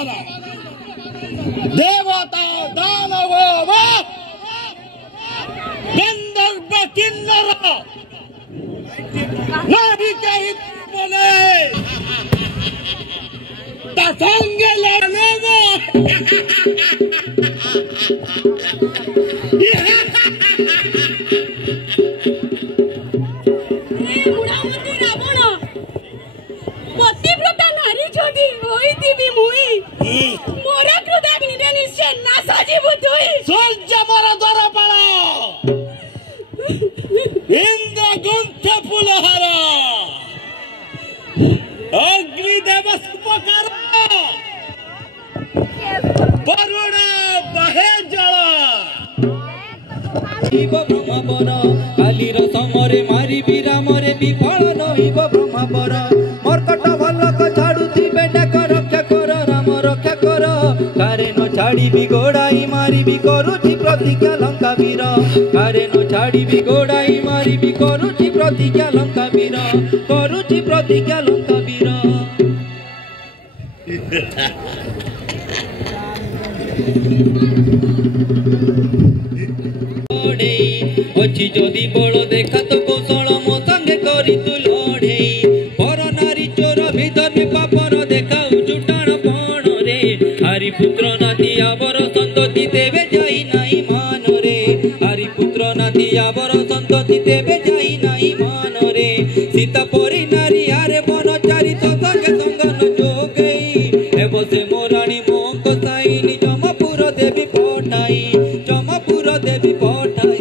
वंदना देवता दानव गंधर्व किन्नर नहीं कहीं बोले तसंगे लेने पतिव्रता नारी जोदी होई दिबी मुई मोरा क्रोधाग्नि निश्चय ना साजीबु तुई सूर्य मोर दरपाल इंद्र गुंठ फुलहार अग्निदेव सुपकार वरुण बहे जल ब्रह्मवर कालीर समरे मारी विरामरे विफल नहिब ब्रह्मवर मर्कट भलक छाड़ुथिबे डाक रक्षा कर राम रक्षा कर कारे न छाड़िबी गोड़ाई मारिबी करुछि प्रतिज्ञा लंका वीर कारे न छाड़िबी गोड़ाई मारिबी करुछि प्रतिज्ञा लंका वीर करुछि प्रतिज्ञा लंका वीर अच्छी जदि बड़ देखा तो कौशल मो संगे करी तू लड़े पर नारी चोर भीतर पापर देखा जुटाण पण रे हरि पुत्र नाती आवर संतति देवे जाई नाई मान रे हरि पुत्र नाती आवर संतति देवे जाई नाई मान रे सीता परी नारी हारे मन चारी तो संगे संगन जोगई एब से मोराणी मो कसाई जमपुर देवी पटाई जमपुर देवी पटाई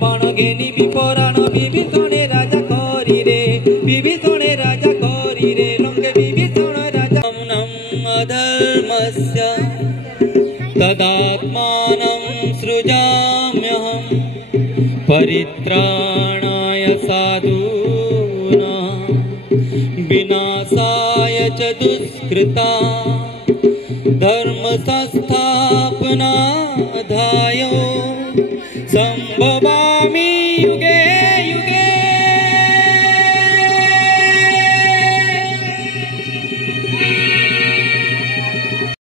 बाण घेनी विपराण विभीषणे राजा करी रे विभीषणे राजा करी रे लंके विभीषण राजा नम अधर्मस्य तदात्मानं सृजाम्यहं परित्राणाय साधूनां विनाशाय च दुष्कृता धर्म